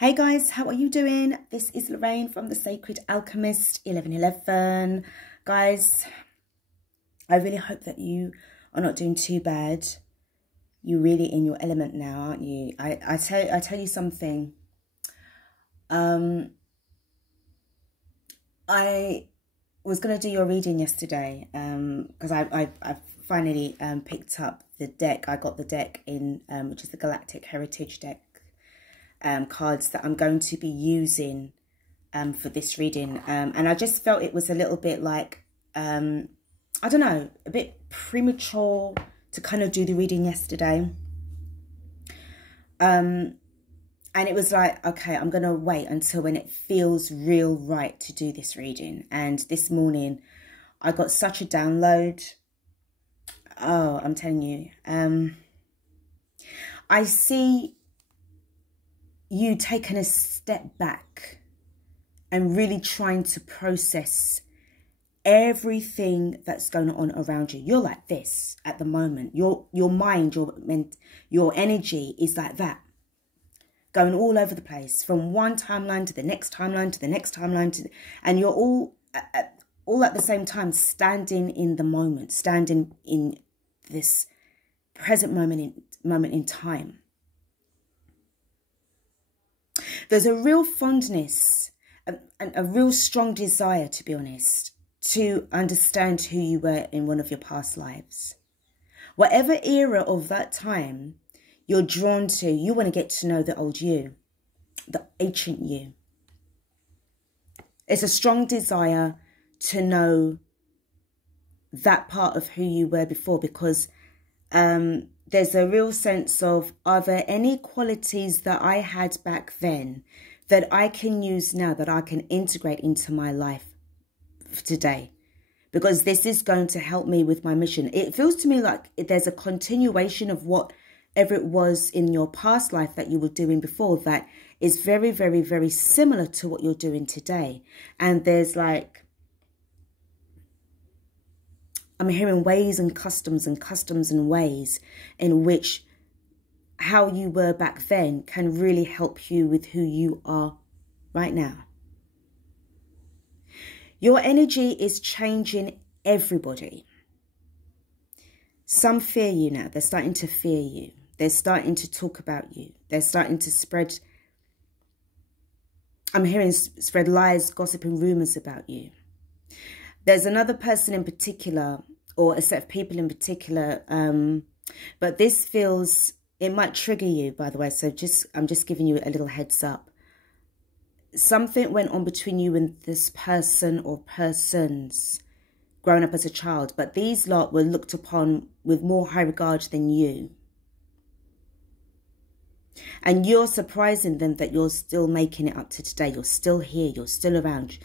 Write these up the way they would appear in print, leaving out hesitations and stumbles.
Hey guys, how are you doing? This is Lorraine from the Sacred Alchemist 1111. Guys, I really hope that you are not doing too bad. You're really in your element now, aren't you? I tell you something. I was going to do your reading yesterday because I finally picked up the deck. I got the deck in, which is the Galactic Heritage deck. Cards that I'm going to be using for this reading, and I just felt it was a little bit like I don't know, a bit premature to kind of do the reading yesterday, and it was like, okay, I'm gonna wait until when it feels real right to do this reading. And this morning I got such a download. Oh, I'm telling you, I see you taking a step back and really trying to process everything that's going on around you. You're like this at the moment. Your mind, your energy is like that, going all over the place, from one timeline to the next timeline to the next timeline, and you're all at the same time standing in the moment, standing in this present moment in time. There's a real fondness and a real strong desire, to be honest, to understand who you were in one of your past lives. Whatever era of that time you're drawn to, you want to get to know the old you, the ancient you. It's a strong desire to know that part of who you were before, because there's a real sense of, are there any qualities that I had back then that I can use now, that I can integrate into my life today? Because this is going to help me with my mission. It feels to me like there's a continuation of whatever it was in your past life that you were doing before that is very, very, very similar to what you're doing today. And there's like, I'm hearing ways and customs and ways in which how you were back then can really help you with who you are right now. Your energy is changing everybody. Some fear you now. They're starting to fear you. They're starting to talk about you. They're starting to spread, I'm hearing spread lies, gossip and rumors about you. There's another person in particular, or a set of people in particular, but this feels, it might trigger you, by the way, so I'm just giving you a little heads up. Something went on between you and this person or persons growing up as a child, but these lot were looked upon with more high regard than you. And you're surprising them that you're still making it up to today. You're still here. You're still around.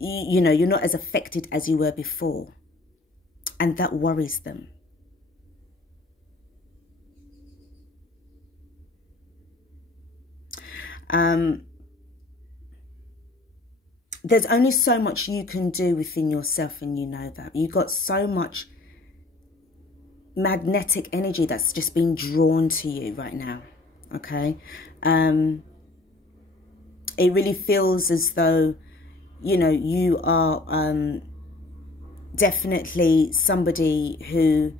You know, you're not as affected as you were before. And that worries them. There's only so much you can do within yourself, and you know that. You've got so much magnetic energy that's just being drawn to you right now. Okay? It really feels as though, you know, you are definitely somebody who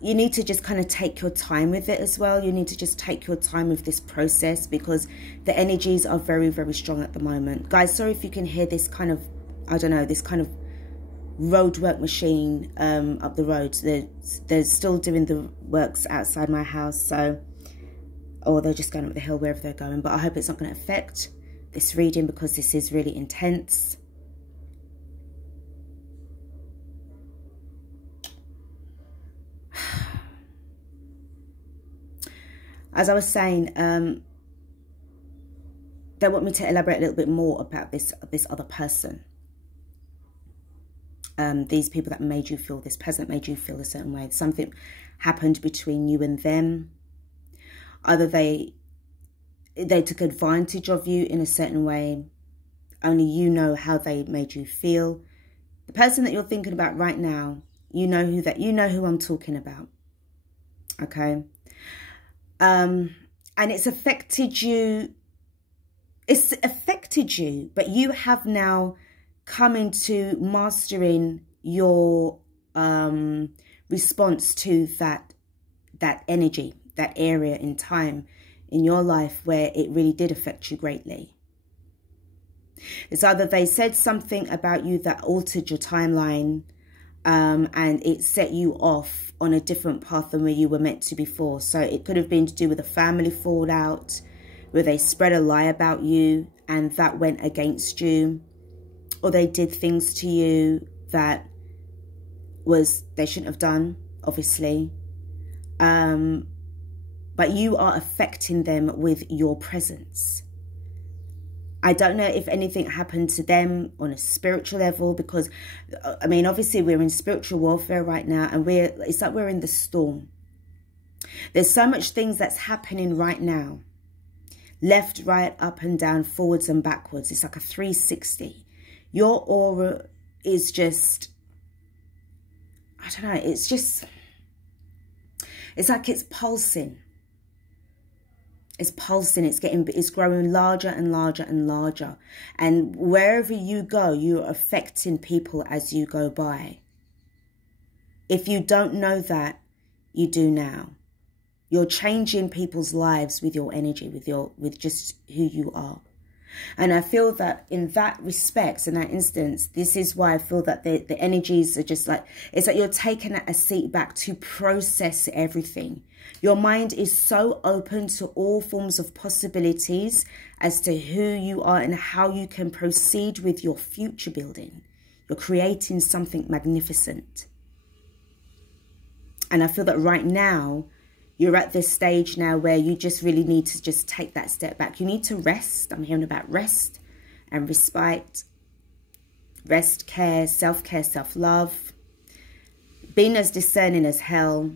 you need to just kind of take your time with it as well. You need to just take your time with this process, because the energies are very, very strong at the moment. Guys, sorry if you can hear this kind of, I don't know, this kind of roadwork machine up the road. They're still doing the works outside my house, so, or they're just going up the hill, wherever they're going. But I hope it's not going to affect this reading, because this is really intense. As I was saying, they want me to elaborate a little bit more about this other person. These people that made you feel this, person that made you feel a certain way. Something happened between you and them. Either they took advantage of you in a certain way. Only you know how they made you feel. The person that you're thinking about right now, you know who I'm talking about. Okay? And it's affected you it's affected you, but you have now come into mastering your response to that energy, that area in time in your life where it really did affect you greatly. It's either they said something about you that altered your timeline, and it set you off on a different path than where you were meant to before. So it could have been to do with a family fallout, where they spread a lie about you and that went against you, or they did things to you that they shouldn't have done, obviously. But you are affecting them with your presence. I don't know if anything happened to them on a spiritual level, because, I mean, obviously we're in spiritual warfare right now, and it's like we're in the storm. There's so much things that's happening right now. Left, right, up and down, forwards and backwards. It's like a 360. Your aura is just, I don't know, it's like it's pulsing. It's pulsing, it's growing larger and larger and larger. And wherever you go, you're affecting people as you go by. If you don't know that, you do now. You're changing people's lives with your energy, with just who you are. And I feel that in that respect, in that instance, this is why I feel that the energies are just like, it's like you're taking a seat back to process everything. Your mind is so open to all forms of possibilities as to who you are and how you can proceed with your future building. You're creating something magnificent. And I feel that right now, you're at this stage now where you just really need to just take that step back. You need to rest. I'm hearing about rest and respite. Rest, care, self-care, self-love. Being as discerning as hell.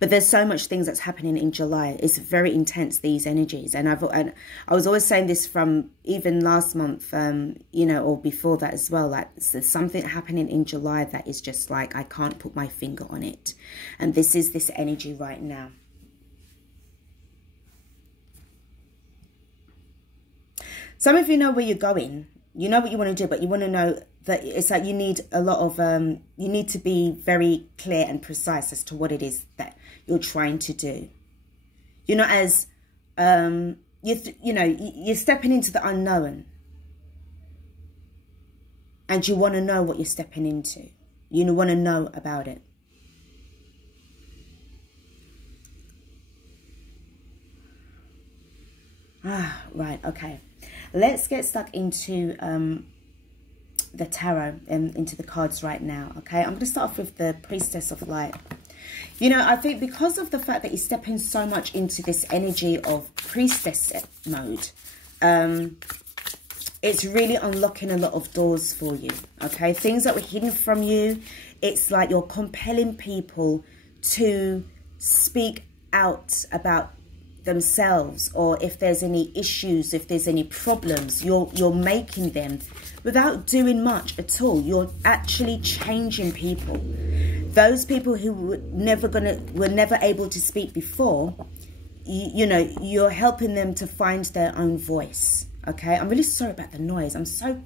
But there's so much things that's happening in July. It's very intense, these energies. And I was always saying this from even last month, you know, or before that as well. Like, there's something happening in July that is just like, I can't put my finger on it. And this is this energy right now. Some of you know where you're going. You know what you want to do, but you want to know that it's like you need a lot of, you need to be very clear and precise as to what it is that you're trying to do. You're not as, you know, you're stepping into the unknown. And you want to know what you're stepping into. You want to know about it. Ah, right, okay. Let's get stuck into the tarot and into the cards right now, okay? I'm going to start off with the Priestess of Light. You know, I think because of the fact that you're stepping so much into this energy of priestess mode, it's really unlocking a lot of doors for you, okay? Things that were hidden from you, it's like you're compelling people to speak out about themselves, or if there's any issues, if there's any problems, you're making them without doing much at all. You're actually changing people. Those people who were never able to speak before, you know, you're helping them to find their own voice. Okay, I'm really sorry about the noise. I'm so,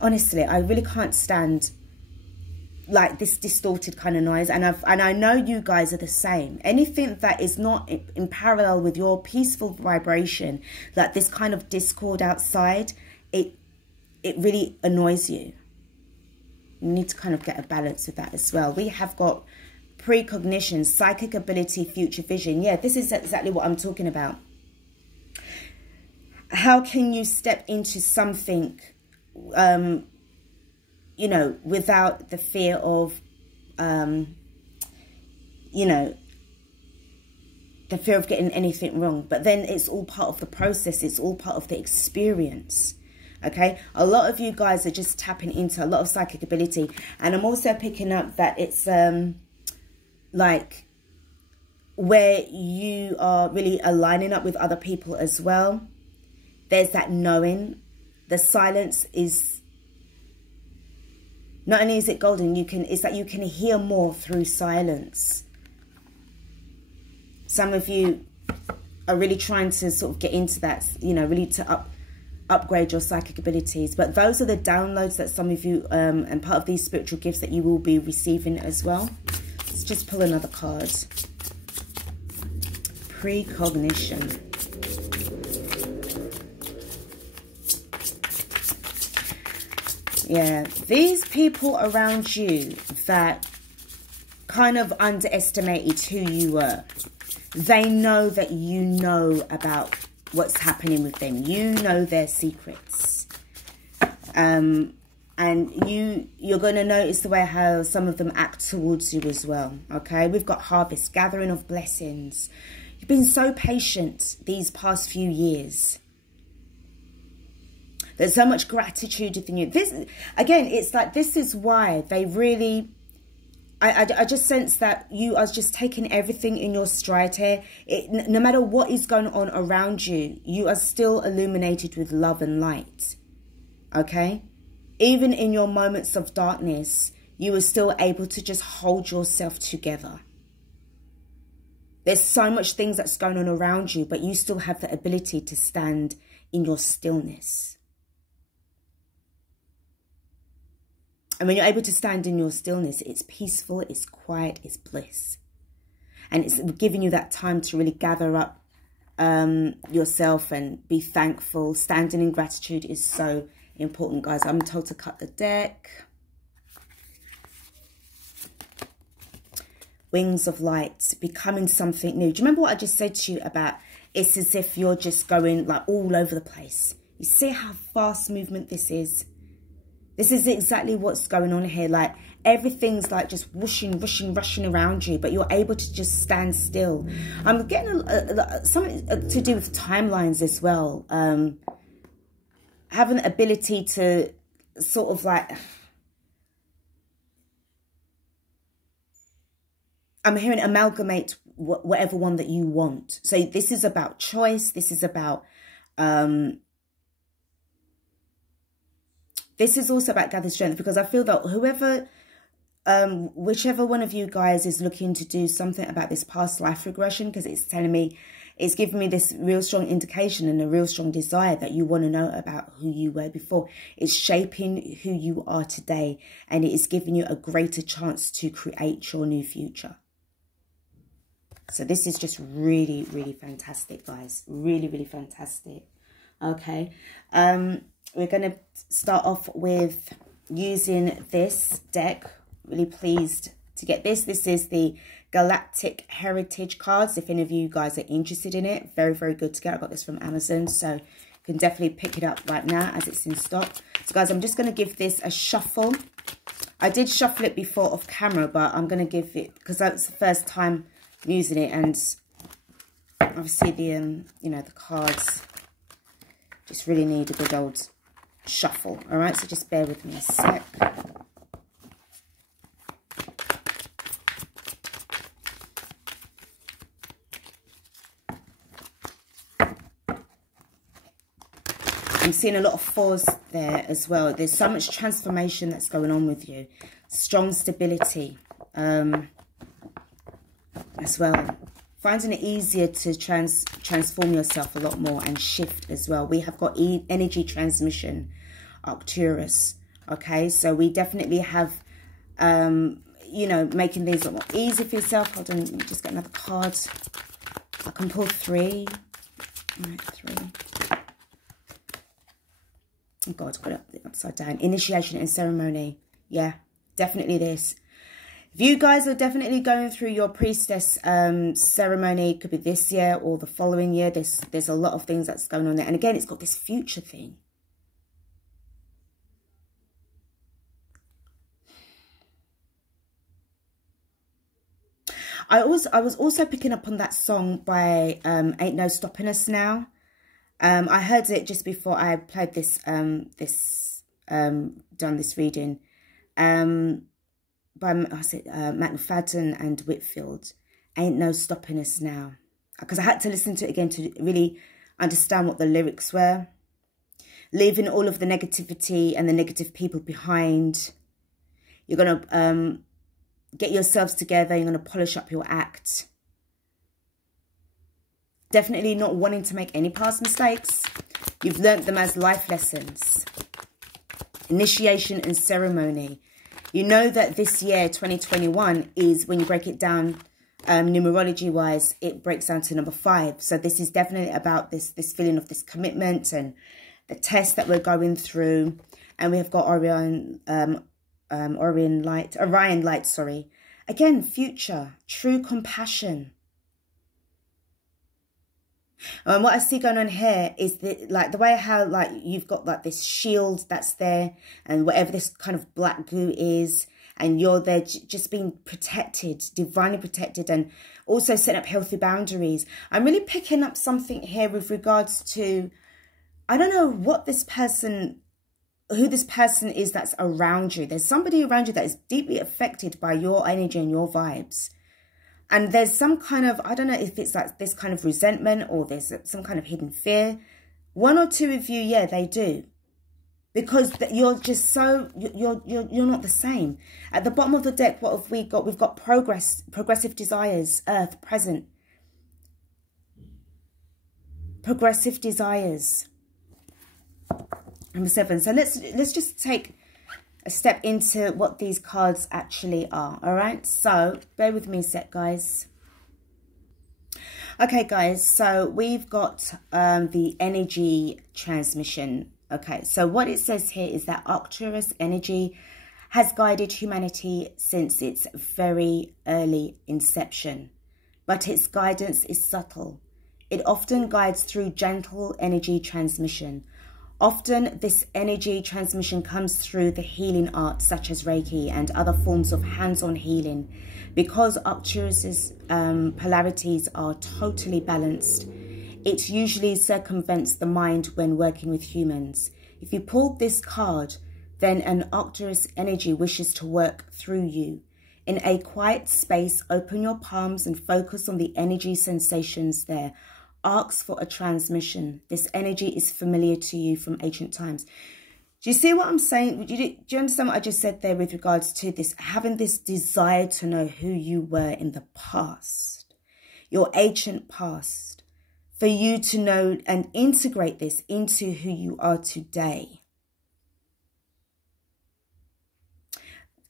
honestly, I really can't stand like this distorted kind of noise, and I know you guys are the same. Anything that is not in parallel with your peaceful vibration, like this kind of discord outside, it really annoys you. You need to kind of get a balance with that as well. We have got precognition, psychic ability, future vision. Yeah, this is exactly what I'm talking about. How can you step into something you know, without the fear of, you know, the fear of getting anything wrong. But then it's all part of the process. It's all part of the experience. Okay. A lot of you guys are just tapping into a lot of psychic ability. And I'm also picking up that it's like where you are really aligning up with other people as well. There's that knowing. The silence is, not only is it golden, it's that you can hear more through silence. Some of you are really trying to sort of get into that, you know, really to upgrade your psychic abilities. But those are the downloads that some of you, and part of these spiritual gifts that you will be receiving as well. Let's just pull another card. Precognition. Yeah, these people around you that kind of underestimated who you were, they know that you know about what's happening with them. You know their secrets. And you're going to notice the way how some of them act towards you as well. Okay, we've got harvest, gathering of blessings. You've been so patient these past few years. There's so much gratitude within you. This, again, it's like, this is why they really, I just sense that you are just taking everything in your stride here. No matter what is going on around you, you are still illuminated with love and light. Okay? Even in your moments of darkness, you are still able to just hold yourself together. There's so much things that's going on around you, but you still have the ability to stand in your stillness. And when you're able to stand in your stillness, it's peaceful, it's quiet, it's bliss. And it's giving you that time to really gather up yourself and be thankful. Standing in gratitude is so important, guys. I'm told to cut the deck. Wings of light, becoming something new. Do you remember what I just said to you about it's as if you're just going like all over the place? You see how fast movement this is? This is exactly what's going on here. Like everything's like just whooshing, rushing, rushing around you, but you're able to just stand still. I'm getting something to do with timelines as well. Having the ability to sort of like, I'm hearing amalgamate whatever one that you want. So this is about choice. This is about, this is also about gather strength, because I feel that whoever, whichever one of you guys is looking to do something about this past life regression, because it's telling me, it's giving me this real strong indication and a real strong desire that you want to know about who you were before. It's shaping who you are today, and it is giving you a greater chance to create your new future. So this is just really, really fantastic, guys. Really, really fantastic. Okay. We're going to start off with using this deck. Really pleased to get this. This is the Galactic Heritage cards. If any of you guys are interested in it, very, very good to get. I got this from Amazon, so you can definitely pick it up right now as it's in stock. So guys, I'm just going to give this a shuffle. I did shuffle it before off camera, but I'm going to give it, because that's the first time I'm using it, and obviously the, you know, the cards just really need a good old shuffle. All right, so just bear with me a sec. I'm seeing a lot of fours there as well. There's so much transformation that's going on with you. Strong stability as well. Finding it easier to transform yourself a lot more and shift as well. We have got energy transmission, Arcturus. Okay, so we definitely have, you know, making these a lot more easy for yourself. Hold on, let me just get another card. I can pull 3. All right, 3. Oh God, got it upside down. Initiation and ceremony. Yeah, definitely this. If you guys are definitely going through your priestess ceremony, it could be this year or the following year. There's a lot of things that's going on there. And again, it's got this future thing. I was also picking up on that song by Ain't No Stopping Us Now. I heard it just before I played this done this reading. By McFadden and Whitfield. Ain't No Stopping Us Now. Because I had to listen to it again to really understand what the lyrics were. Leaving all of the negativity and the negative people behind. You're going to get yourselves together. You're going to polish up your act. Definitely not wanting to make any past mistakes. You've learnt them as life lessons. Initiation and ceremony. You know that this year, 2021, is, when you break it down numerology-wise, it breaks down to number 5. So this is definitely about this feeling of this commitment and the test that we're going through. And we have got Orion light, sorry. Again, future, true compassion. And what I see going on here is like the way how like you've got like this shield that's there, and whatever this kind of black goo is, and you're there just being protected, divinely protected, and also setting up healthy boundaries. I'm really picking up something here with regards to, I don't know what this person, who this person is that's around you. There's somebody around you that is deeply affected by your energy and your vibes. And there's some kind of, I don't know if it's like this kind of resentment or there's some kind of hidden fear. One or two of you, yeah, they do. Because you're just so, you're not the same. At the bottom of the deck, what have we got? We've got progressive desires, earth, present. Progressive desires. Number 7. So let's just take a step into what these cards actually are. All right, so bear with me a sec, guys. Okay, guys, so we've got the energy transmission. Okay, so what it says here is that Arcturus energy has guided humanity since its very early inception, but its guidance is subtle. It often guides through gentle energy transmission. Often this energy transmission comes through the healing arts such as Reiki and other forms of hands-on healing. Because Arcturus's polarities are totally balanced, it usually circumvents the mind when working with humans. If you pulled this card, then an Arcturus energy wishes to work through you. In a quiet space, open your palms and focus on the energy sensations there. Ask for a transmission. This energy is familiar to you from ancient times. Do you see what I'm saying? Do you understand what I just said there with regards to this, having this desire to know who you were in the past, your ancient past, for you to know and integrate this into who you are today?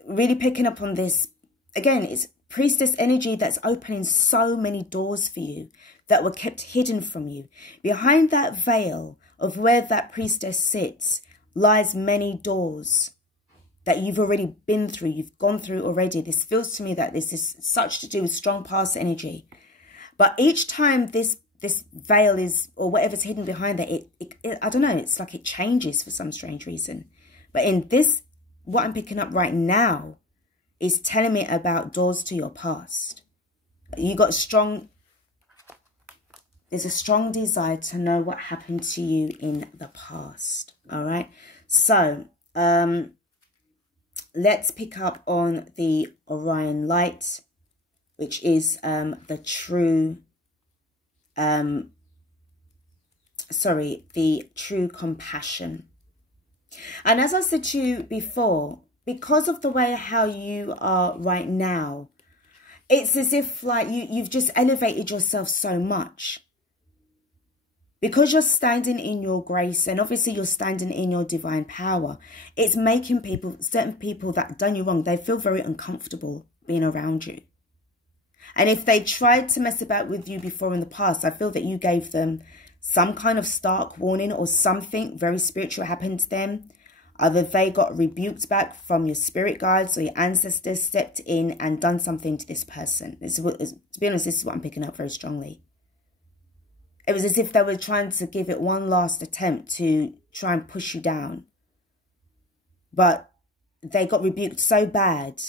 Really picking up on this, again, it's priestess energy that's opening so many doors for you that were kept hidden from you. Behind that veil of where that priestess sits lies many doors that you've already been through, you've gone through already. This feels to me that this is such to do with strong past energy. But each time this veil is, or whatever's hidden behind that, it I don't know, it's like it changes for some strange reason. But in this, what I'm picking up right now is telling me about doors to your past. You got there's a strong desire to know what happened to you in the past. All right. So let's pick up on the Orion light, which is the true, the true compassion. And as I said to you before, because of the way how you are right now, it's as if like you've just elevated yourself so much. Because you're standing in your grace, and obviously you're standing in your divine power, it's making people, certain people that done you wrong, they feel very uncomfortable being around you. And if they tried to mess about with you before in the past, I feel that you gave them some kind of stark warning, or something very spiritual happened to them. Either they got rebuked back from your spirit guides, or your ancestors stepped in and done something to this person. To be honest, this is what I'm picking up very strongly. It was as if they were trying to give it one last attempt to try and push you down. But they got rebuked so bad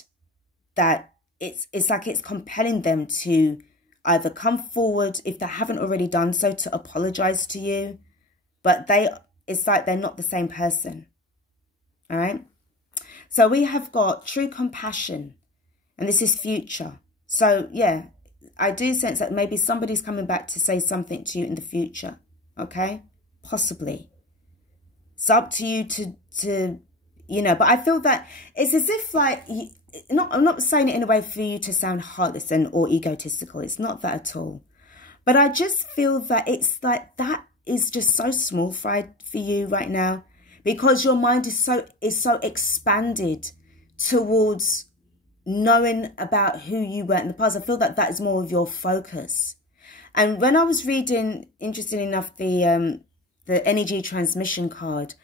that it's like it's compelling them to either come forward, if they haven't already done so, to apologize to you. But it's like they're not the same person. All right. So we have got true compassion, and this is future. So yeah, I do sense that maybe somebody's coming back to say something to you in the future. Okay, possibly. It's up to you to you know. But I feel that it's as if like I'm not saying it in a way for you to sound heartless or egotistical. It's not that at all. But I just feel that it's like that is just so small fry for you right now, because your mind is so expanded towards knowing about who you were in the past. I feel that that is more of your focus. And when I was reading, interesting enough, the energy transmission card,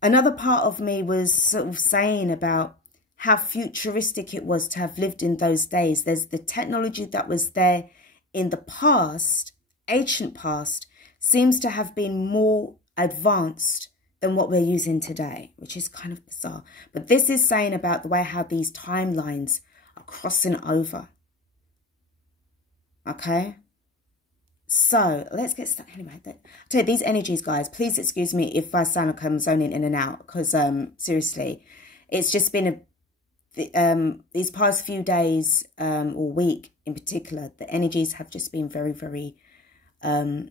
another part of me was sort of saying about how futuristic it was to have lived in those days. There's the technology that was there in the past, ancient past, seems to have been more advanced than what we're using today, which is kind of bizarre. But this is saying about the way how these timelines are crossing over. Okay? So let's get started. Anyway, I tell you, these energies, guys, please excuse me if I sound like I'm zoning in and out, because seriously, it's just been these past few days or week in particular, the energies have just been very, very, you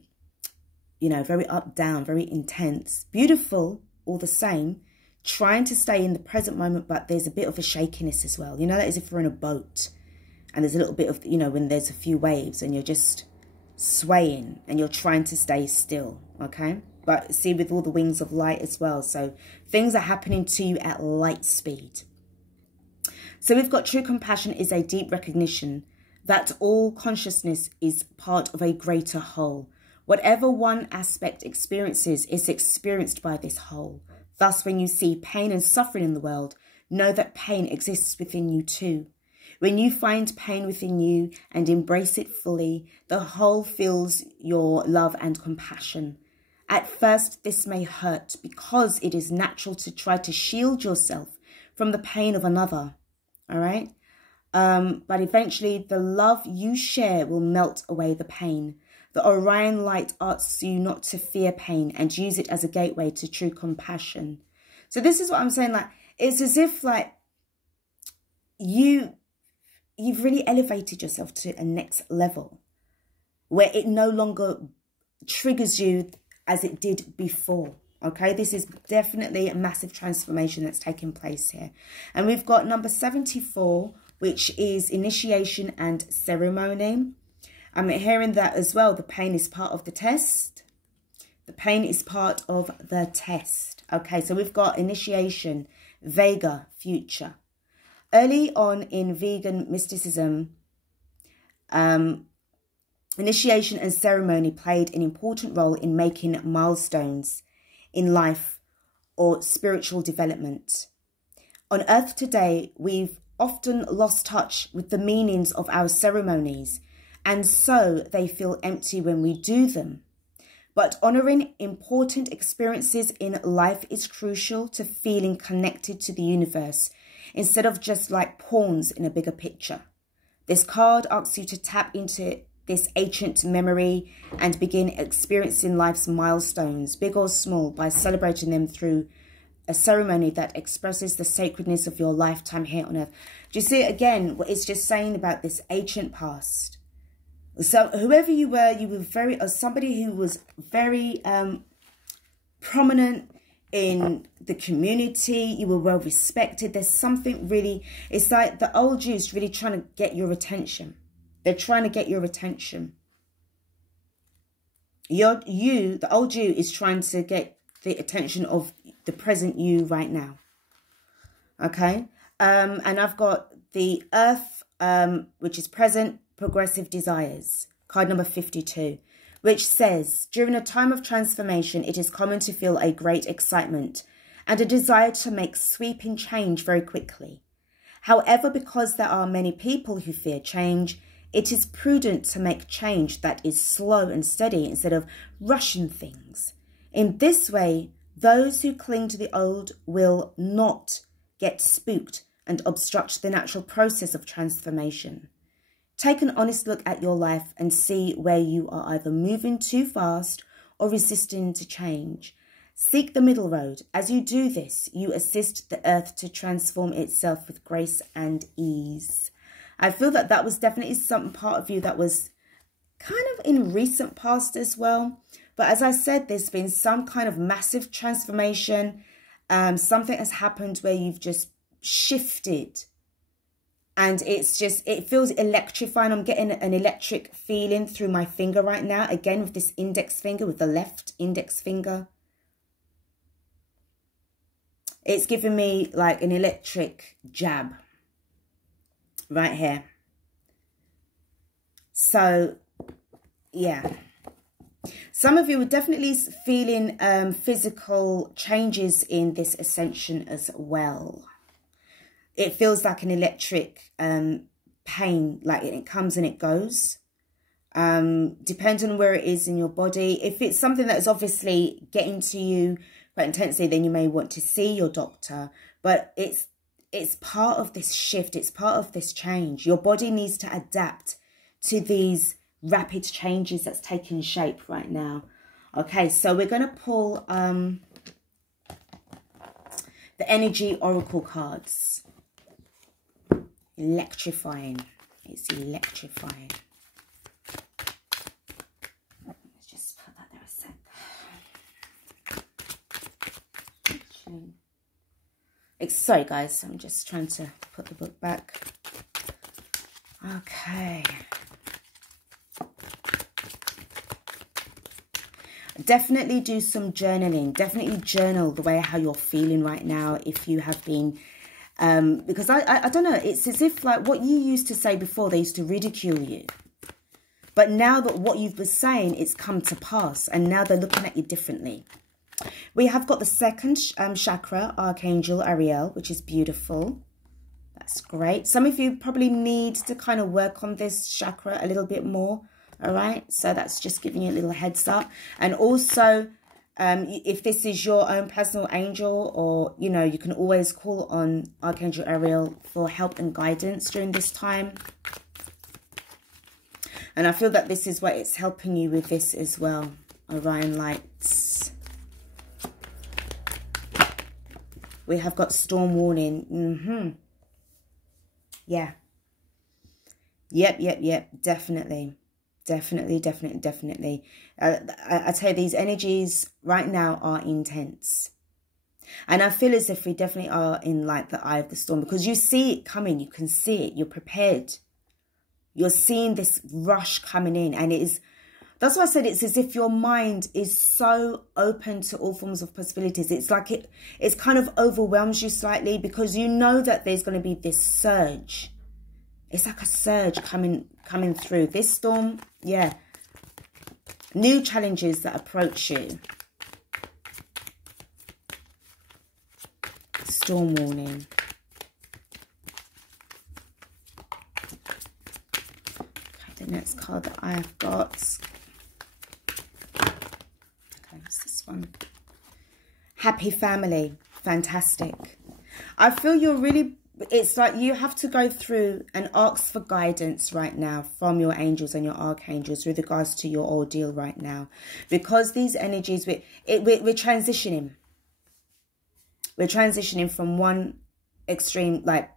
know, very up, down, very intense, beautiful, all the same, trying to stay in the present moment, but there's a bit of a shakiness as well. You know, that as if we're in a boat and there's a little bit of, you know, when there's a few waves and you're just swaying and you're trying to stay still, okay? But see, with all the wings of light as well. So things are happening to you at light speed. So we've got true compassion is a deep recognition that all consciousness is part of a greater whole. Whatever one aspect experiences is experienced by this whole. Thus, when you see pain and suffering in the world, know that pain exists within you too. When you find pain within you and embrace it fully, the whole feels your love and compassion. At first, this may hurt because it is natural to try to shield yourself from the pain of another. All right? But eventually, the love you share will melt away the pain. The Orion light asks you not to fear pain and use it as a gateway to true compassion. So this is what I'm saying. Like, it's as if like you've really elevated yourself to a next level where it no longer triggers you as it did before. Okay, this is definitely a massive transformation that's taking place here. And we've got number 74, which is initiation and ceremony. I'm hearing that as well. The pain is part of the test. The pain is part of the test. Okay, so we've got initiation, Vega, future. Early on in vegan mysticism, initiation and ceremony played an important role in making milestones in life or spiritual development. On Earth today, we've often lost touch with the meanings of our ceremonies, and so they feel empty when we do them. But honouring important experiences in life is crucial to feeling connected to the universe, instead of just like pawns in a bigger picture. This card asks you to tap into this ancient memory and begin experiencing life's milestones, big or small, by celebrating them through a ceremony that expresses the sacredness of your lifetime here on Earth. Do you see, again, what it's just saying about this ancient past? So whoever you were very, somebody who was very prominent in the community, you were well respected. There's something really, it's like the old Jews really trying to get your attention. They're trying to get your attention. The old Jew is trying to get the attention of the present you right now. Okay? And I've got the Earth, which is present, progressive desires, card number 52, which says, during a time of transformation, it is common to feel a great excitement and a desire to make sweeping change very quickly. However, because there are many people who fear change, it is prudent to make change that is slow and steady instead of rushing things. In this way, those who cling to the old will not get spooked and obstruct the natural process of transformation. Take an honest look at your life and see where you are either moving too fast or resisting to change. Seek the middle road. As you do this, you assist the earth to transform itself with grace and ease. I feel that that was definitely some part of you that was kind of in recent past as well. But as I said, there's been some kind of massive transformation. Something has happened where you've just shifted And it's just, it feels electrifying. I'm getting an electric feeling through my finger right now. Again, with this index finger, with the left index finger. It's giving me like an electric jab right here. So, yeah. Some of you are definitely feeling physical changes in this ascension as well. It feels like an electric pain, like it comes and it goes. Depends on where it is in your body. If it's something that is obviously getting to you quite intensely, then you may want to see your doctor. But it's part of this shift. It's part of this change. Your body needs to adapt to these rapid changes that's taking shape right now. Okay, so we're going to pull the energy oracle cards. Electrifying. It's electrifying. Let's just put that there a sec. Sorry guys, I'm just trying to put the book back. Okay. Definitely do some journaling. Definitely journal the way how you're feeling right now if you have been... because I don't know, it's as if like what you used to say before, they used to ridicule you. But now that what you've been saying, it's come to pass. And now they're looking at you differently. We have got the second chakra, Archangel Ariel, which is beautiful. That's great. Some of you probably need to kind of work on this chakra a little bit more. All right. So that's just giving you a little heads up. And also, if this is your own personal angel, or, you know, you can always call on Archangel Ariel for help and guidance during this time. And I feel that this is what it's helping you with this as well. Orion Lights. We have got storm warning. Yeah. Yep. Definitely. Definitely. I tell you, these energies right now are intense. And I feel as if we definitely are in like the eye of the storm, because you see it coming. You can see it. You're prepared. You're seeing this rush coming in. And it is, that's why I said it's as if your mind is so open to all forms of possibilities. It's like it's kind of overwhelms you slightly, because you know that there's going to be this surge. It's like a surge coming through. This storm, yeah. New challenges that approach you. Storm warning. Okay, the next card that I have got. Okay, what's this one? Happy family. Fantastic. I feel you're really... It's like you have to go through and ask for guidance right now from your angels and your archangels with regards to your ordeal right now. Because these energies, we're transitioning. We're transitioning from one extreme, like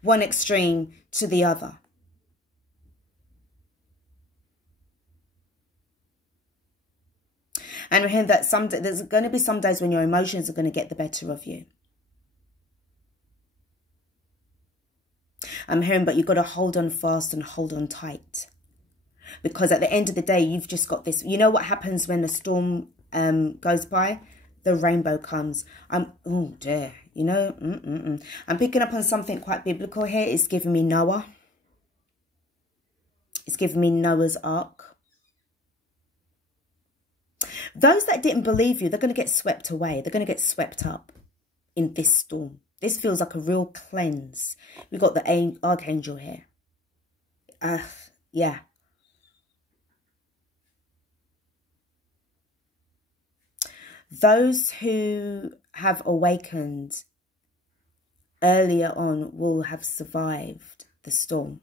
one extreme to the other. And we're hearing that there's going to be some days when your emotions are going to get the better of you. I'm hearing, but you've got to hold on fast and hold on tight. Because at the end of the day, you've just got this. You know what happens when the storm goes by? The rainbow comes. Oh dear. You know, I'm picking up on something quite biblical here. It's giving me Noah. It's giving me Noah's Ark. Those that didn't believe you, they're going to get swept away. They're going to get swept up in this storm. This feels like a real cleanse. We've got the Archangel here. Yeah. Those who have awakened earlier on will have survived the storm.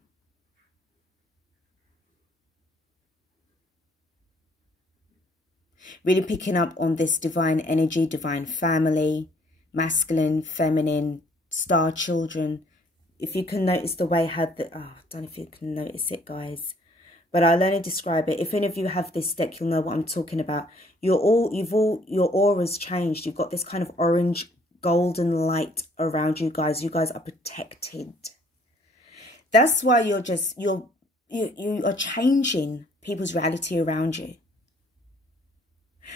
Really picking up on this divine energy, divine family, masculine, feminine, star children. If you can notice the way how the... I don't know if you can notice it, guys. But I'll only describe it. If any of you have this deck, you'll know what I'm talking about. Your aura's changed. You've got this kind of orange, golden light around you guys. You guys are protected. That's why you are changing people's reality around you.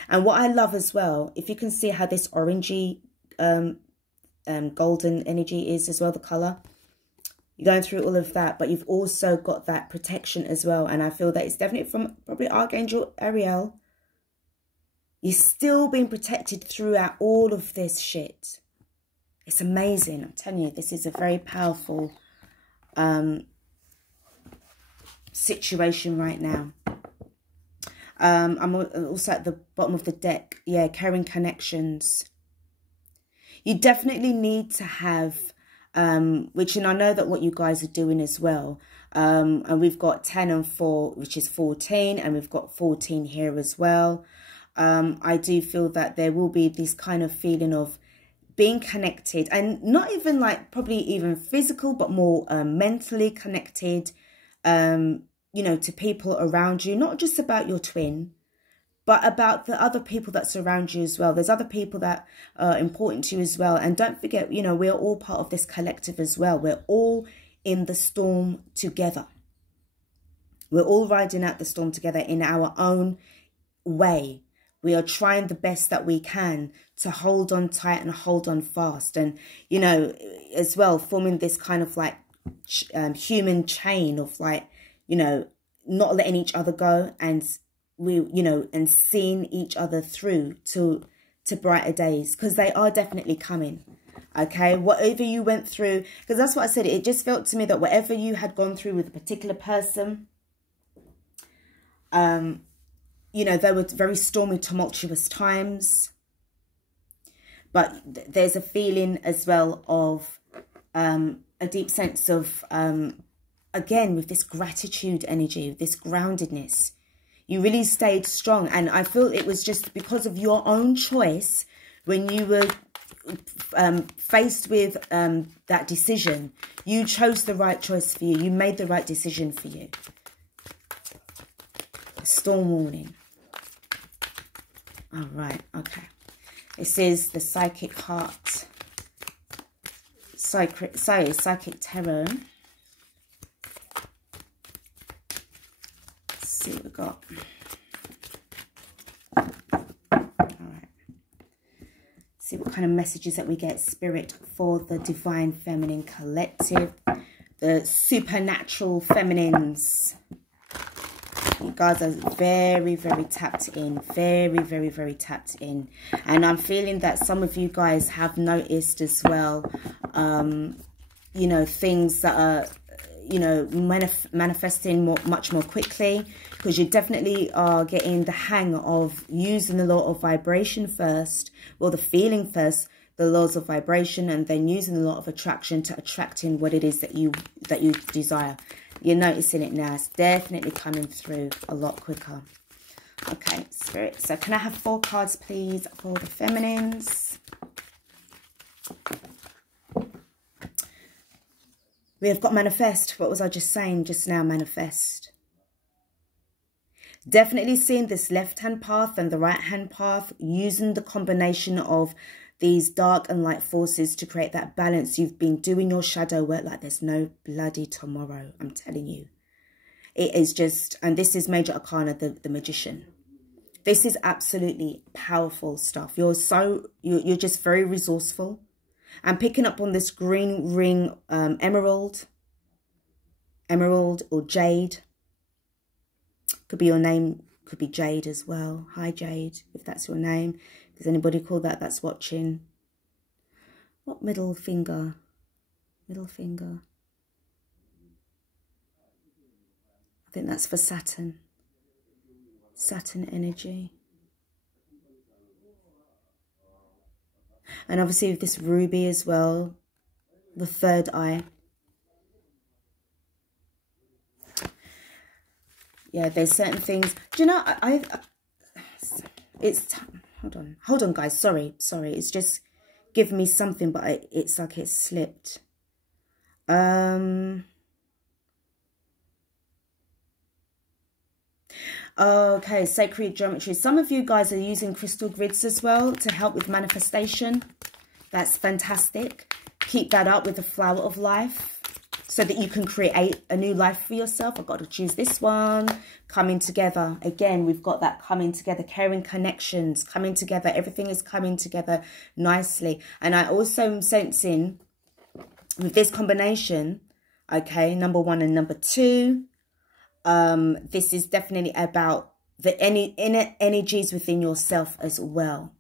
And what I love as well, if you can see how this orangey golden energy is as well, the color. You're going through all of that, but you've also got that protection as well. And I feel that it's definitely from probably Archangel Ariel. You're still being protected throughout all of this shit. It's amazing. I'm telling you, this is a very powerful situation right now. I'm also at the bottom of the deck. Yeah, carrying connections. You definitely need to have, which, and I know that what you guys are doing as well. And we've got 10 and 4, which is 14. And we've got 14 here as well. I do feel that there will be this kind of feeling of being connected, and not even like probably even physical, but more mentally connected, you know, to people around you, not just about your twin, but about the other people that surround you as well. There's other people that are important to you as well. And don't forget, you know, we're all part of this collective as well. We're all in the storm together. We're all riding out the storm together in our own way. We are trying the best that we can to hold on tight and hold on fast. And, you know, as well, forming this kind of like human chain of like, you know, not letting each other go, and you know, and seeing each other through to brighter days, because they are definitely coming. Okay, whatever you went through, because that's what I said, it just felt to me that whatever you had gone through with a particular person, you know, there were very stormy, tumultuous times. But there's a feeling as well of a deep sense of, again, with this gratitude energy, this groundedness. You really stayed strong. And I feel it was just because of your own choice when you were faced with that decision. You chose the right choice for you. You made the right decision for you. Storm warning. All right, okay. This is the Psychic Heart. Psychic Tarot. Let's see what we got. All right. See what kind of messages that we get. Spirit for the Divine Feminine Collective. The supernatural feminines. You guys are very, very tapped in. Very, very, very tapped in. And I'm feeling that some of you guys have noticed as well, you know, things that are, you know, manifesting much more quickly. Because you definitely are getting the hang of using the law of vibration first. Well, the feeling first, the laws of vibration, and then using the law of attraction to attracting what it is that you desire. You're noticing it now. It's definitely coming through a lot quicker. Okay, Spirit. So can I have 4 cards, please, for the feminines? We have got manifest. What was I just saying just now? Manifest. Definitely seeing this left-hand path and the right-hand path, using the combination of these dark and light forces to create that balance. You've been doing your shadow work like there's no bloody tomorrow. I'm telling you. It is just, and this is Major Arcana, the Magician. This is absolutely powerful stuff. You're just very resourceful. I'm picking up on this green ring, emerald or jade. Could be your name, could be Jade as well. Hi Jade, if that's your name. Does anybody call that that's watching? What middle finger? Middle finger. I think that's for Saturn. Saturn energy. And obviously with this ruby as well. The third eye. Yeah, there's certain things. Do you know, Hold on, guys. Sorry. It's just giving me something, but it's like it's slipped. Okay, sacred geometry. Some of you guys are using crystal grids as well to help with manifestation. That's fantastic. Keep that up with the flower of life. so that you can create a new life for yourself. I've got to choose this one. Coming together. Again, we've got that coming together. Caring connections. Coming together. Everything is coming together nicely. And I also am sensing with this combination, okay, number 1 and number 2, this is definitely about the inner energies within yourself as well.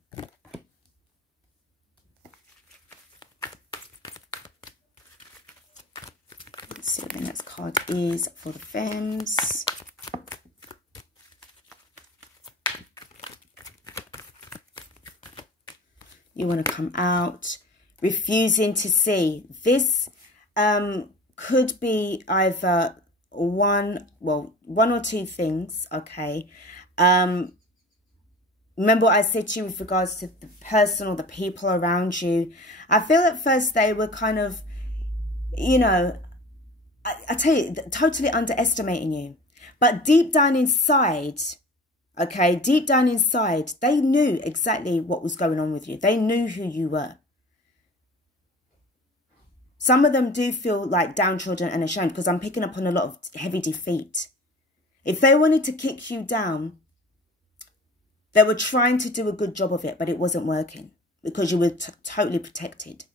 Let's see what the next card is for the femmes. You want to come out. Refusing to see. This could be either one or two things, okay? Remember what I said to you with regards to the person or the people around you. I feel at first they were kind of, you know, I tell you, totally underestimating you. But deep down inside, okay, deep down inside, they knew exactly what was going on with you. They knew who you were. Some of them do feel like downtrodden and ashamed because I'm picking up on a lot of heavy defeat. If they wanted to kick you down, they were trying to do a good job of it, but it wasn't working because you were totally protected.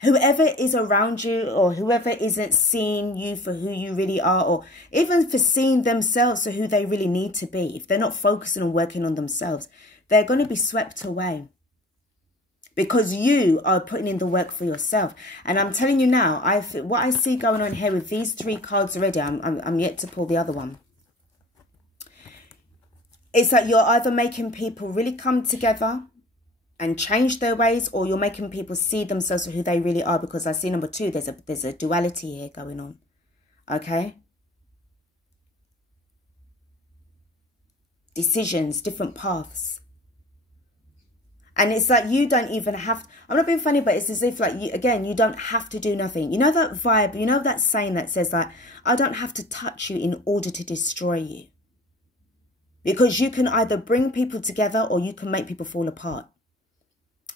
Whoever is around you or whoever isn't seeing you for who you really are, or even for seeing themselves for who they really need to be, if they're not focusing on working on themselves, they're going to be swept away. Because you are putting in the work for yourself. And I'm telling you now, what I see going on here with these 3 cards already, I'm yet to pull the other one. It's that you're either making people really come together and change their ways, or you're making people see themselves for who they really are. Because I see number 2, there's a duality here going on. Okay? Decisions, different paths. And it's like you don't even have, I'm not being funny, but it's as if like, you don't have to do nothing. You know that vibe, you know that saying that says like, I don't have to touch you in order to destroy you. Because you can either bring people together or you can make people fall apart.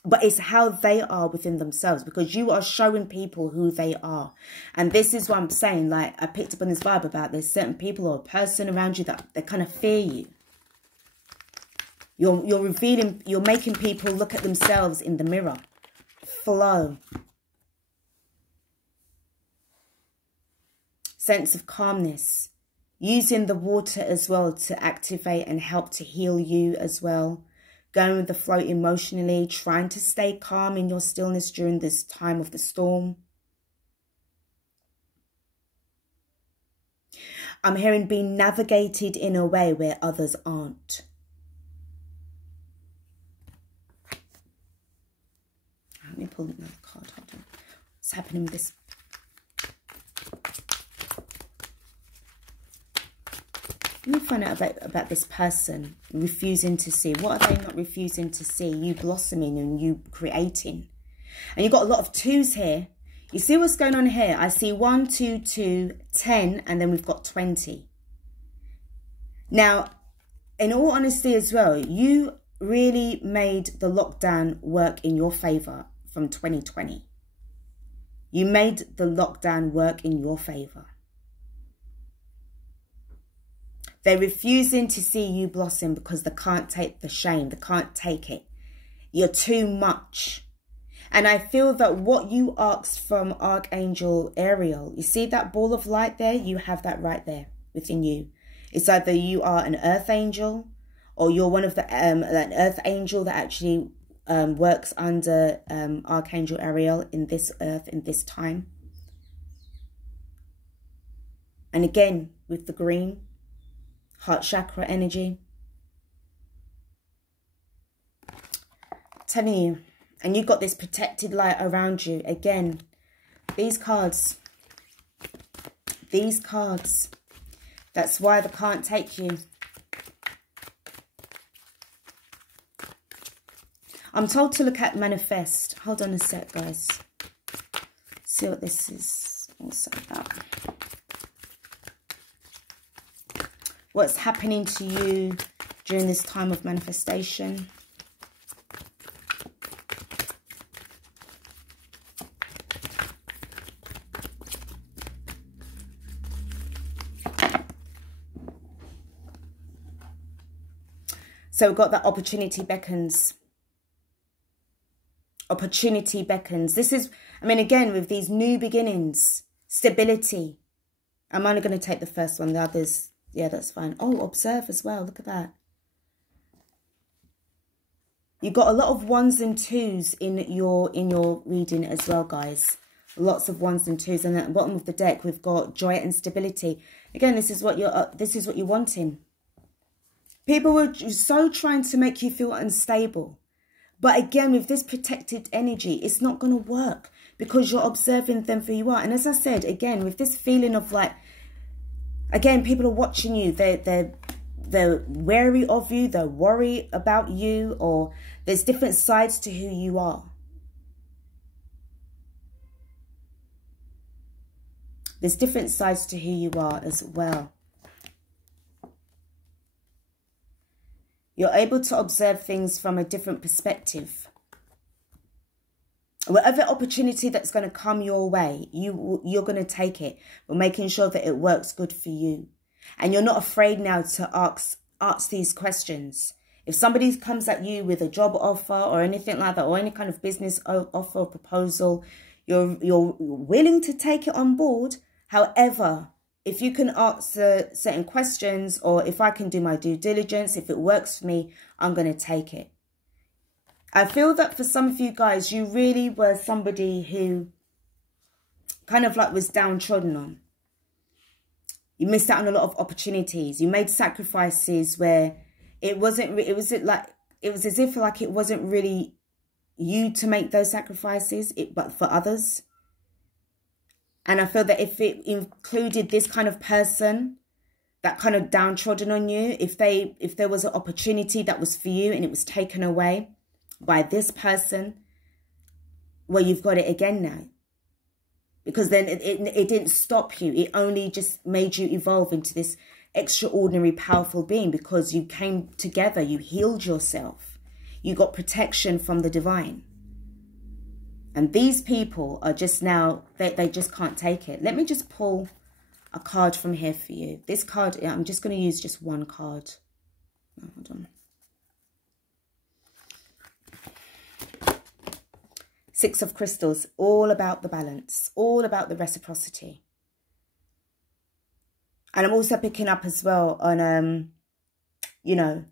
But it's how they are within themselves, because you are showing people who they are. And this is what I'm saying, like I picked up on this vibe about there's certain people or a person around you that they kind of fear you. You're revealing, you're making people look at themselves in the mirror. Flow. Sense of calmness. Using the water as well to activate and help to heal you as well. Going with the flow emotionally. Trying to stay calm in your stillness during this time of the storm. I'm hearing being navigated in a way where others aren't. Let me pull another card. Hold on. What's happening with this? Let me find out about this person refusing to see. What are they not refusing to see? You blossoming and you creating. And you've got a lot of 2s here. You see what's going on here? I see 1, 2, 2, 10, and then we've got 20. Now, in all honesty as well, you really made the lockdown work in your favour. From 2020. You made the lockdown work in your favour. They're refusing to see you blossom because they can't take the shame. They can't take it. You're too much. And I feel that what you asked from Archangel Ariel, you see that ball of light there? You have that right there within you. It's either you are an earth angel or you're one of the an earth angel that actually works under Archangel Ariel in this earth, in this time. And again, with the green, heart chakra energy. I'm telling you, and you've got this protected light around you. Again, these cards, that's why they can't take you. I'm told to look at manifest. Hold on a sec, guys. See what this is also about. What's happening to you during this time of manifestation? So we've got that opportunity beckons. Opportunity beckons. This is, I mean, again, with these new beginnings, stability. I'm only going to take the first one. The others, yeah, that's fine. Oh, observe as well. Look at that. You've got a lot of 1s and 2s in your reading as well, guys. Lots of 1s and 2s. And at the bottom of the deck, we've got joy and stability. Again, this is what you're wanting. People were so trying to make you feel unstable. But again, with this protected energy, it's not going to work because you're observing them for who you are. And as I said, again, with this feeling of like, again, people are watching you. They're wary of you. They're worried about you. Or there's different sides to who you are. There's different sides to who you are as well. You're able to observe things from a different perspective. Whatever opportunity that's going to come your way, you're going to take it. But making sure that it works good for you. And you're not afraid now to ask these questions. If somebody comes at you with a job offer or anything like that, or any kind of business offer or proposal, you're willing to take it on board. However, if you can answer certain questions, or if I can do my due diligence, if it works for me, I'm going to take it. I feel that for some of you guys, you really were somebody who kind of like was downtrodden on. You missed out on a lot of opportunities. You made sacrifices where it was as if like it wasn't really you to make those sacrifices, but for others. And I feel that if it included this kind of person that kind of downtrodden on you, if there was an opportunity that was for you and it was taken away by this person, well, you've got it again now. Because then it didn't stop you. It only just made you evolve into this extraordinary, powerful being because you came together, you healed yourself, you got protection from the divine. And these people are just now, they just can't take it. Let me just pull a card from here for you. This card, I'm just going to use just one card. Oh, hold on. 6 of Crystals, all about the balance, all about the reciprocity. And I'm also picking up as well on, you know,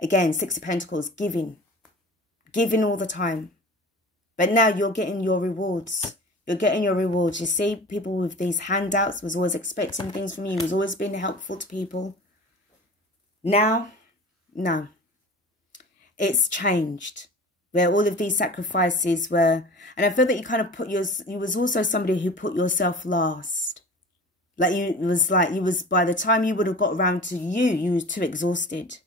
again, 6 of Pentacles, giving all the time. But now you're getting your rewards. You're getting your rewards. You see, people with these handouts was always expecting things from you. Was always being helpful to people. Now, no. It's changed. Where all of these sacrifices were... And I feel that you kind of you was also somebody who put yourself last. Like you was by the time you would have got around to you was too exhausted.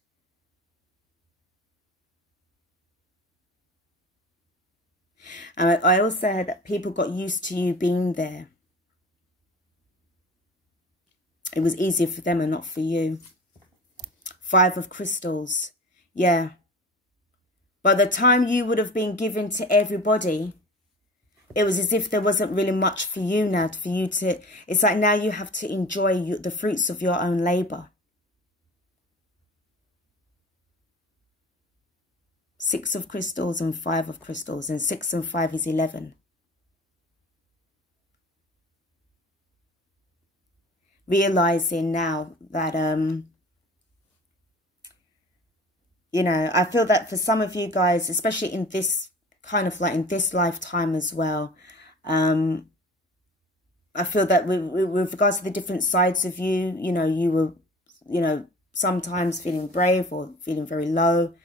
And I also heard that people got used to you being there. It was easier for them and not for you. 5 of Crystals. Yeah. By the time you would have been given to everybody, it was as if there wasn't really much for you now. For you to, it's like now you have to enjoy the fruits of your own labour. 6 of Crystals and 5 of Crystals. And 6 and 5 is 11. Realising now that, you know, I feel that for some of you guys, especially in this kind of like in this lifetime as well, I feel that with regards to the different sides of you, you know, you were, you know, sometimes feeling brave or feeling very low,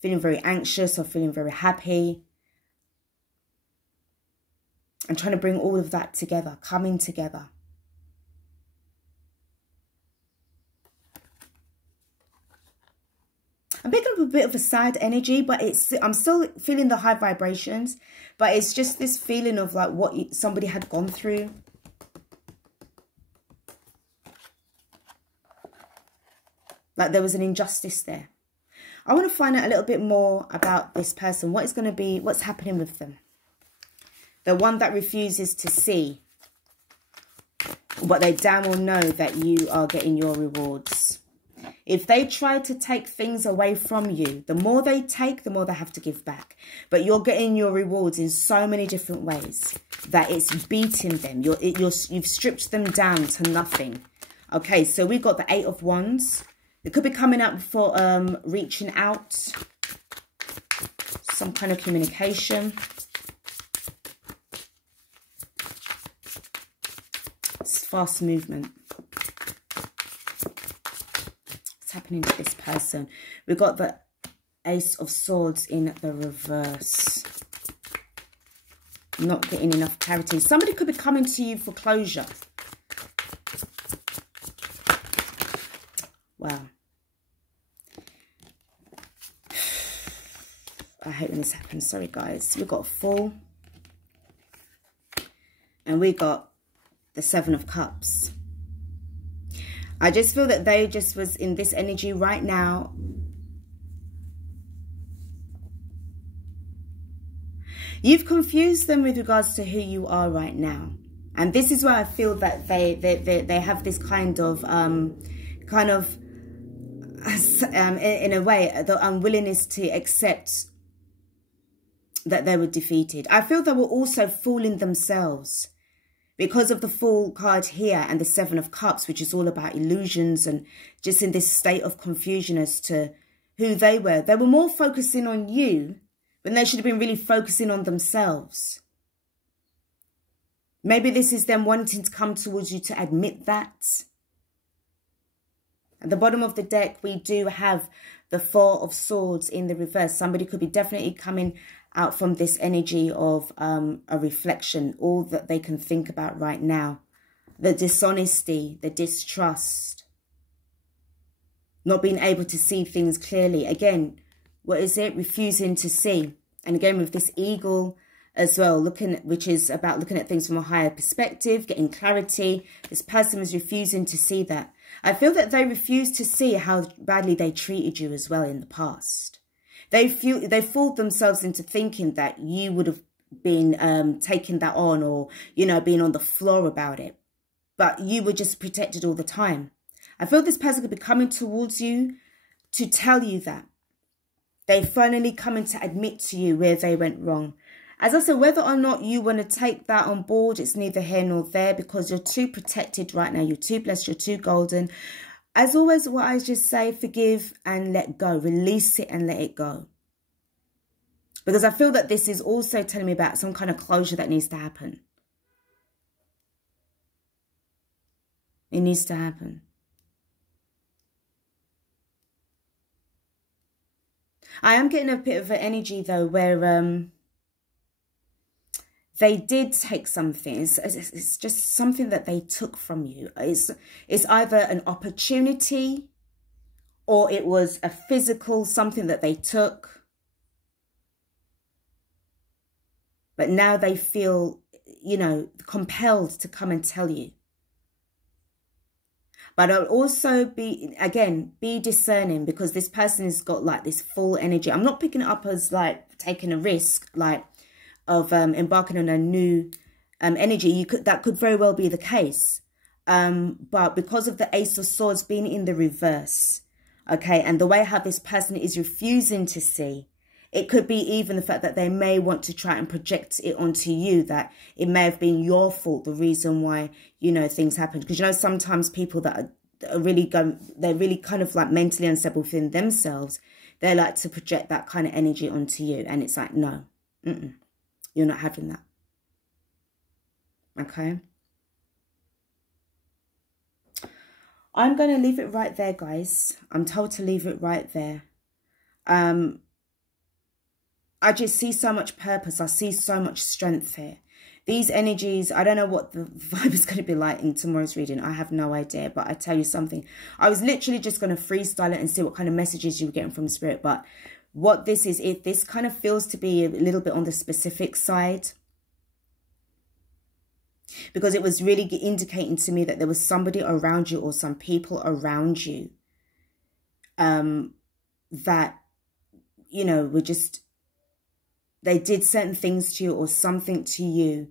feeling very anxious or feeling very happy. And trying to bring all of that together, coming together. I'm picking up a bit of a sad energy, but I'm still feeling the high vibrations. But it's just this feeling of like what somebody had gone through. Like there was an injustice there. I want to find out a little bit more about this person. What is going to be, what's happening with them? The one that refuses to see. But they damn well know that you are getting your rewards. If they try to take things away from you, the more they take, the more they have to give back. But you're getting your rewards in so many different ways that it's beating them. You've stripped them down to nothing. Okay, so we got the 8 of Wands. It could be coming up for reaching out. Some kind of communication. It's fast movement. What's happening to this person? We've got the Ace of Swords in the reverse. Not getting enough clarity. Somebody could be coming to you for closure. Wow. I hate when this happens. Sorry, guys. We've got a Fool. And we got the 7 of Cups. I just feel that they just was in this energy right now. You've confused them with regards to who you are right now. And this is where I feel that they have this kind of in a way, the unwillingness to accept that they were defeated. I feel they were also fooling themselves because of the Fool card here and the 7 of Cups, which is all about illusions and just in this state of confusion as to who they were. They were more focusing on you when they should have been really focusing on themselves. Maybe this is them wanting to come towards you to admit that. At the bottom of the deck, we do have the 4 of Swords in the reverse. Somebody could be definitely coming out from this energy of a reflection, all that they can think about right now. The dishonesty, the distrust, not being able to see things clearly. Again, what is it? Refusing to see. And again, with this eagle as well, which is about looking at things from a higher perspective, getting clarity. This person was refusing to see that. I feel that they refused to see how badly they treated you as well in the past. They fooled themselves into thinking that you would have been taking that on or, you know, being on the floor about it. But you were just protected all the time. I feel this person could be coming towards you to tell you that. They finally coming to admit to you where they went wrong. As I said, whether or not you want to take that on board, it's neither here nor there because you're too protected right now. You're too blessed. You're too golden. As always, what I just say, forgive and let go. Release it and let it go. Because I feel that this is also telling me about some kind of closure that needs to happen. It needs to happen. I am getting a bit of an energy though where they did take something. It's just something that they took from you. It's either an opportunity or it was a physical something that they took. But now they feel, you know, compelled to come and tell you. But I'll also be discerning because this person has got like this full energy. I'm not picking it up as like taking a risk, like of embarking on a new energy. That could very well be the case. But because of the Ace of Swords being in the reverse, okay, and the way how this person is refusing to see, it could be even the fact that they may want to try and project it onto you, that it may have been your fault, the reason why, you know, things happen. Because, you know, sometimes people that are really they're really kind of like mentally unstable within themselves, they like to project that kind of energy onto you. And it's like, no, you're not having that. Okay. I'm going to leave it right there, guys. I'm told to leave it right there. I just see so much purpose. I see so much strength here. These energies, I don't know what the vibe is going to be like in tomorrow's reading. I have no idea. But I tell you something. I was literally just going to freestyle it and see what kind of messages you were getting from Spirit. But what this is, this kind of feels to be a little bit on the specific side. Because it was really indicating to me that there was somebody around you or some people around you that, you know, were just... they did certain things to you or something to you.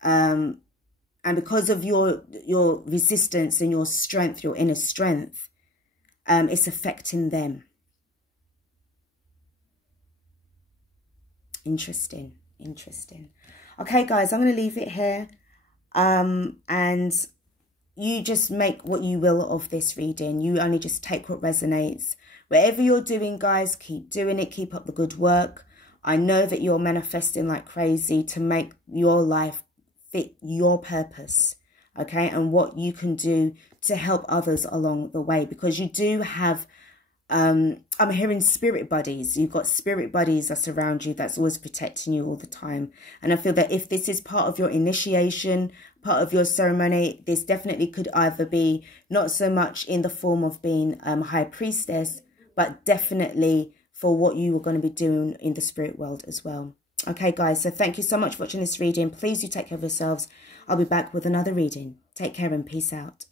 And because of your resistance and your strength, your inner strength, it's affecting them. Interesting. Okay, guys, I'm going to leave it here. And you just make what you will of this reading. You only just take what resonates. Whatever you're doing, guys, keep doing it. Keep up the good work. I know that you're manifesting like crazy to make your life fit your purpose, okay? And what you can do to help others along the way, because you do have, I'm hearing spirit buddies. You've got spirit buddies that surround you, that's always protecting you all the time. And I feel that if this is part of your initiation, part of your ceremony, this definitely could either be not so much in the form of being high priestess, but definitely for what you are going to be doing in the spirit world as well. Okay, guys, so thank you so much for watching this reading. Please do take care of yourselves. I'll be back with another reading. Take care and peace out.